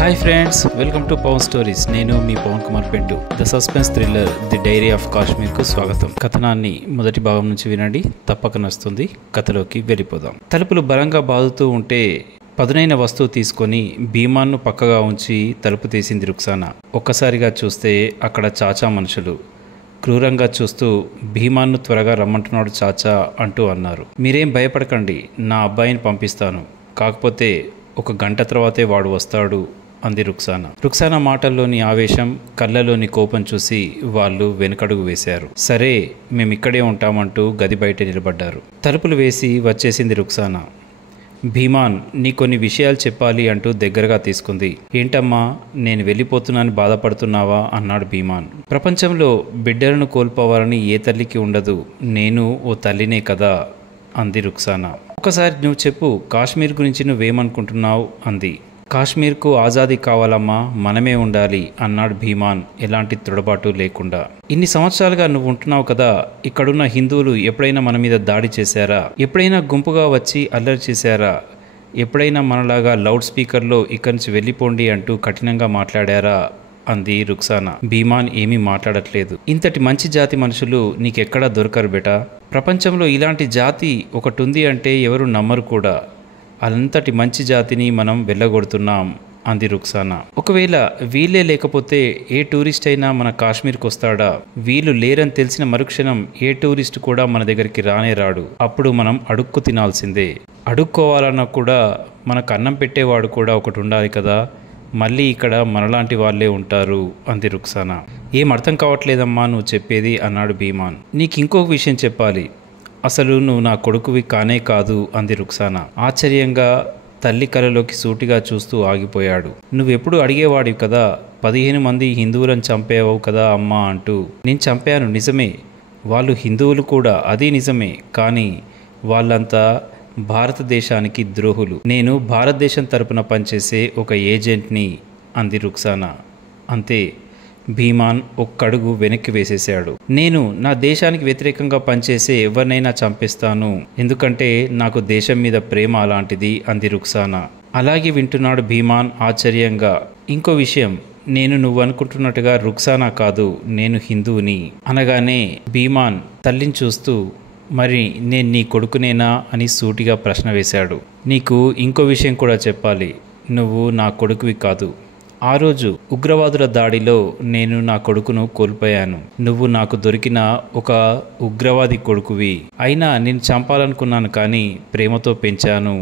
Hi friends, welcome to Pavan stories. నేను మీ Pavan Kumar Pentu. The suspense thriller the diary of కాశ్మీర్కు స్వాగతం. కథనాన్ని మొదటి భాగం నుంచి వినండి, తప్పక నచ్చుతుంది. కథలోకి వెళ్ళిపోదాం. తలుపులు బలంగా బాదుతూ ఉంటే పదునైన వస్తువు తీసుకొని భీమాన్ను పక్కగా ఉంచి తలుపు తీసింది రుక్సానా. ఒక్కసారిగా చూస్తే అక్కడ చాచా మనుషులు క్రూరంగా చూస్తూ భీమాన్ను త్వరగా రమ్మంటున్నాడు చాచా అంటూ అన్నారు. మీరేం భయపడకండి, నా అబ్బాయిని పంపిస్తాను, కాకపోతే ఒక గంట తర్వాతే వాడు వస్తాడు అంది రుక్సానా. రుక్సానా మాటల్లోని ఆవేశం, కళ్ళలోని కోపం చూసి వాళ్ళు వెనుకడుగు వేశారు. సరే, మేమిక్కడే ఉంటామంటూ గది బయట నిలబడ్డారు. తలుపులు వేసి వచ్చేసింది రుక్సానా. భీమాన్, నీ కొన్ని విషయాలు చెప్పాలి అంటూ దగ్గరగా తీసుకుంది. ఏంటమ్మా, నేను వెళ్ళిపోతున్నానని బాధపడుతున్నావా అన్నాడు భీమాన్. ప్రపంచంలో బిడ్డలను కోల్పోవాలని ఏ తల్లికి ఉండదు, నేను ఓ తల్లినే కదా అంది రుక్సానా. ఒకసారి నువ్వు చెప్పు, కాశ్మీర్ గురించి నువ్వేమనుకుంటున్నావు అంది. కాశ్మీర్కు ఆజాదీ కావాలమ్మా, మనమే ఉండాలి అన్నాడు భీమాన్ ఎలాంటి తొడబాటు లేకుండా. ఇన్ని సంవత్సరాలుగా నువ్వు ఉంటున్నావు కదా, ఇక్కడున్న హిందువులు ఎప్పుడైనా మన మీద దాడి చేశారా? ఎప్పుడైనా గుంపుగా వచ్చి అల్లరి చేశారా? ఎప్పుడైనా మనలాగా లౌడ్ స్పీకర్లో ఇక్కడి నుంచి వెళ్ళిపోండి అంటూ కఠినంగా మాట్లాడారా అంది రుక్సానా. భీమాన్ ఏమీ మాట్లాడట్లేదు. ఇంతటి మంచి జాతి మనుషులు నీకెక్కడా దొరకరు బేటా. ప్రపంచంలో ఇలాంటి జాతి ఒకటి ఉంది అంటే ఎవరు నమ్మరు కూడా. అంతటి మంచి జాతిని మనం వెళ్ళగొడుతున్నాం అంది రుక్సానా. ఒకవేళ వీళ్ళే లేకపోతే ఏ టూరిస్ట్ అయినా మన కాశ్మీర్కి వస్తాడా? వీళ్ళు లేరని తెలిసిన మరుక్షణం ఏ టూరిస్ట్ కూడా మన దగ్గరికి రానే రాడు. అప్పుడు మనం అడుక్కు తినాల్సిందే. అడుక్కోవాలన్నా కూడా మనకు అన్నం పెట్టేవాడు కూడా ఒకటి ఉండాలి కదా. మళ్ళీ ఇక్కడ మనలాంటి వాళ్ళే ఉంటారు అంది రుక్సానా. ఏం అర్థం కావట్లేదమ్మా నువ్వు చెప్పేది అన్నాడు భీమాన్. నీకు ఇంకొక విషయం చెప్పాలి, అసలు నువ్వు నా కొడుకువి కానే కాదు అంది రుక్సానా. ఆశ్చర్యంగా తల్లి కళ్ళలోకి సూటిగా చూస్తూ ఆగిపోయాడు. నువ్వెప్పుడు అడిగేవాడివి కదా, 15 మంది హిందువులను చంపేవావు కదా అమ్మా అంటూ. నేను చంపాను నిజమే, వాళ్ళు హిందువులు కూడా, అది నిజమే. కానీ వాళ్ళంతా భారతదేశానికి ద్రోహులు. నేను భారతదేశం తరపున పనిచేసే ఒక ఏజెంట్ని అంది రుక్సానా. అంతే, భీమాన్ ఒక్కడుగు వెనక్కి వేసేశాడు. నేను నా దేశానికి వ్యతిరేకంగా పనిచేసే ఎవరినైనా చంపేస్తాను, ఎందుకంటే నాకు దేశం మీద ప్రేమ అలాంటిది అంది రుక్సానా. అలాగే వింటున్నాడు భీమాన్ ఆశ్చర్యంగా. ఇంకో విషయం, నేను నువ్వు అనుకుంటున్నట్టుగా రుక్సానా కాదు, నేను హిందువుని అనగానే భీమాన్ తల్లిని చూస్తూ, మరి నేను నీ కొడుకునేనా అని సూటిగా ప్రశ్న వేశాడు. నీకు ఇంకో విషయం కూడా చెప్పాలి, నువ్వు నా కొడుకువి కాదు. ఆ రోజు ఉగ్రవాదుల దాడిలో నేను నా కొడుకును కోల్పోయాను. నువ్వు నాకు దొరికిన ఒక ఉగ్రవాది కొడుకువి. అయినా నేను చంపాలనుకున్నాను కానీ ప్రేమతో పెంచాను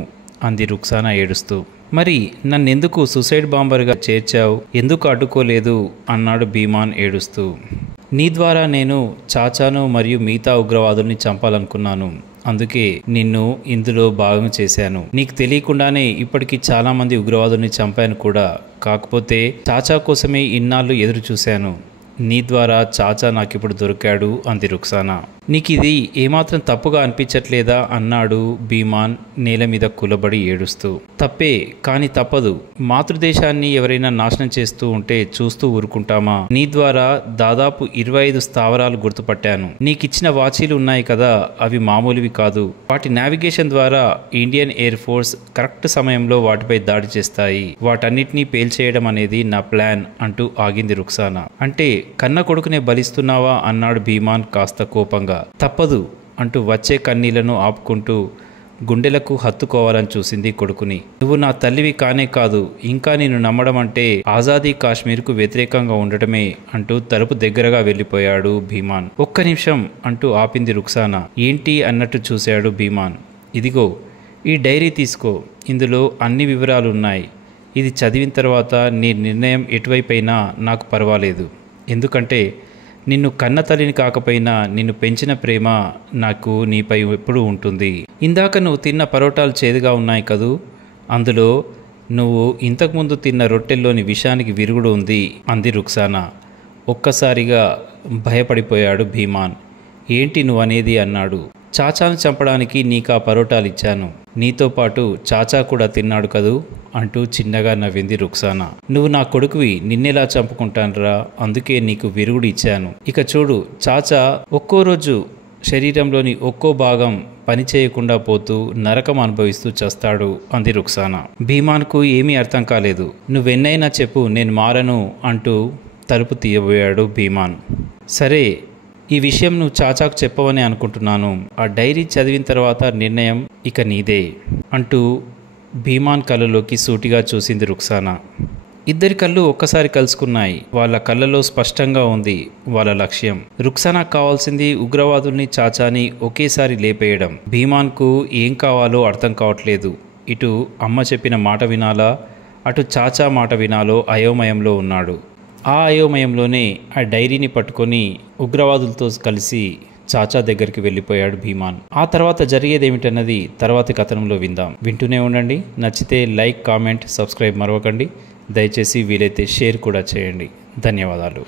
అంది రుక్సానా ఏడుస్తూ. మరి నన్నెందుకు సూసైడ్ బాంబర్గా చేర్చావు, ఎందుకు అడ్డుకోలేదు అన్నాడు భీమాన్ ఏడుస్తూ. నీ ద్వారా నేను చాచాను మరియు మిగతా ఉగ్రవాదుల్ని చంపాలనుకున్నాను, అందుకే నిన్ను ఇందులో భాగం చేశాను. నీకు తెలియకుండానే ఇప్పటికీ చాలా మంది ఉగ్రవాదుల్ని చంపాను కూడా. కాకపోతే చాచా కోసమే ఇన్నాళ్ళు ఎదురు చూశాను. నీ ద్వారా చాచా నాకిప్పుడు దొరికాడు అంది రుక్సానా. నీకు ఇది ఏమాత్రం తప్పుగా అనిపించట్లేదా అన్నాడు భీమాన్ నేల మీద కులబడి ఏడుస్తూ. తప్పే, కానీ తప్పదు. మాతృదేశాన్ని ఎవరైనా నాశనం చేస్తూ ఉంటే చూస్తూ ఊరుకుంటామా? నీ ద్వారా దాదాపు 25 స్థావరాలు గుర్తుపట్టాను. నీకిచ్చిన వాచీలు ఉన్నాయి కదా, అవి మామూలువి కాదు. వాటి నావిగేషన్ ద్వారా ఇండియన్ ఎయిర్ ఫోర్స్ కరెక్ట్ సమయంలో వాటిపై దాడి చేస్తాయి. వాటన్నిటినీ పేల్చేయడం అనేది నా ప్లాన్ అంటూ ఆగింది రుక్సానా. అంటే కన్న కొడుకునే బలిస్తున్నావా అన్నాడు భీమాన్ కాస్త కోపంగా. తప్పదు అంటూ వచ్చే కన్నీళ్లను ఆపుకుంటూ గుండెలకు హత్తుకోవాలని చూసింది కొడుకుని. నువ్వు నా తల్లివి కానే కాదు, ఇంకా నేను నమ్మడం అంటే ఆజాదీ కాశ్మీర్కు వ్యతిరేకంగా ఉండటమే అంటూ తలుపు దగ్గరగా వెళ్ళిపోయాడు భీమాన్. ఒక్క నిమిషం అంటూ ఆపింది రుక్సానా. ఏంటి అన్నట్టు చూశాడు భీమాన్. ఇదిగో ఈ డైరీ తీసుకో, ఇందులో అన్ని వివరాలు ఉన్నాయి. ఇది చదివిన తర్వాత నీ నిర్ణయం ఎటువైపైనా నాకు పర్వాలేదు. ఎందుకంటే నిన్ను కన్న తల్లిని కాకపోయినా నిన్ను పెంచిన ప్రేమ నాకు నీపై ఎప్పుడూ ఉంటుంది. ఇందాక నువ్వు తిన్న పరోటాలు చేదుగా ఉన్నాయి కదూ, అందులో నువ్వు ఇంతకుముందు తిన్న రొట్టెల్లోని విషానికి విరుగుడు ఉంది అంది రుక్సానా. ఒక్కసారిగా భయపడిపోయాడు భీమాన్. ఏంటి నువ్వు అనేది అన్నాడు. చాచాను చంపడానికి నీకు ఆ పరోటాలు ఇచ్చాను, నీతో పాటు చాచా కూడా తిన్నాడు కదూ అంటూ చిన్నగా నవ్వింది రుక్సానా. నువ్వు నా కొడుకువి, నిన్నెలా చంపుకుంటానురా, అందుకే నీకు విరుగుడు ఇచ్చాను. ఇక చూడు, చాచా ఒక్కో రోజు శరీరంలోని ఒక్కో భాగం పని చేయకుండా పోతూ నరకం అనుభవిస్తూ చస్తాడు అంది రుక్సానా. భీమాన్కు ఏమీ అర్థం కాలేదు. నువ్వెన్నైనా చెప్పు, నేను మారను అంటూ తలుపు తీయబోయాడు భీమాన్. సరే, ఈ విషయం నువ్వు చాచాకు చెప్పవని అనుకుంటున్నాను. ఆ డైరీ చదివిన తర్వాత నిర్ణయం ఇక నీదే అంటూ భీమాన్ కళ్ళలోకి సూటిగా చూసింది రుక్సానా. ఇద్దరి కళ్ళు ఒక్కసారి కలుసుకున్నాయి. వాళ్ళ కళ్ళలో స్పష్టంగా ఉంది వాళ్ళ లక్ష్యం. రుక్సానాకు కావాల్సింది ఉగ్రవాదుల్ని, చాచాని ఒకేసారి లేపేయడం. భీమాన్కు ఏం కావాలో అర్థం కావట్లేదు. ఇటు అమ్మ చెప్పిన మాట వినాలా, అటు చాచా మాట వినాలో అయోమయంలో ఉన్నాడు. ఆ అయోమయంలోనే ఆ డైరీని పట్టుకొని ఉగ్రవాదులతో కలిసి చాచా దగ్గరికి వెళ్ళిపోయాడు భీమాన్. ఆ తర్వాత జరిగేదేమిటన్నది తర్వాతి కథనంలో విందాం. వింటూనే ఉండండి. నచ్చితే లైక్, కామెంట్, సబ్స్క్రైబ్ మరవకండి. దయచేసి వీలైతే షేర్ కూడా చేయండి. ధన్యవాదాలు.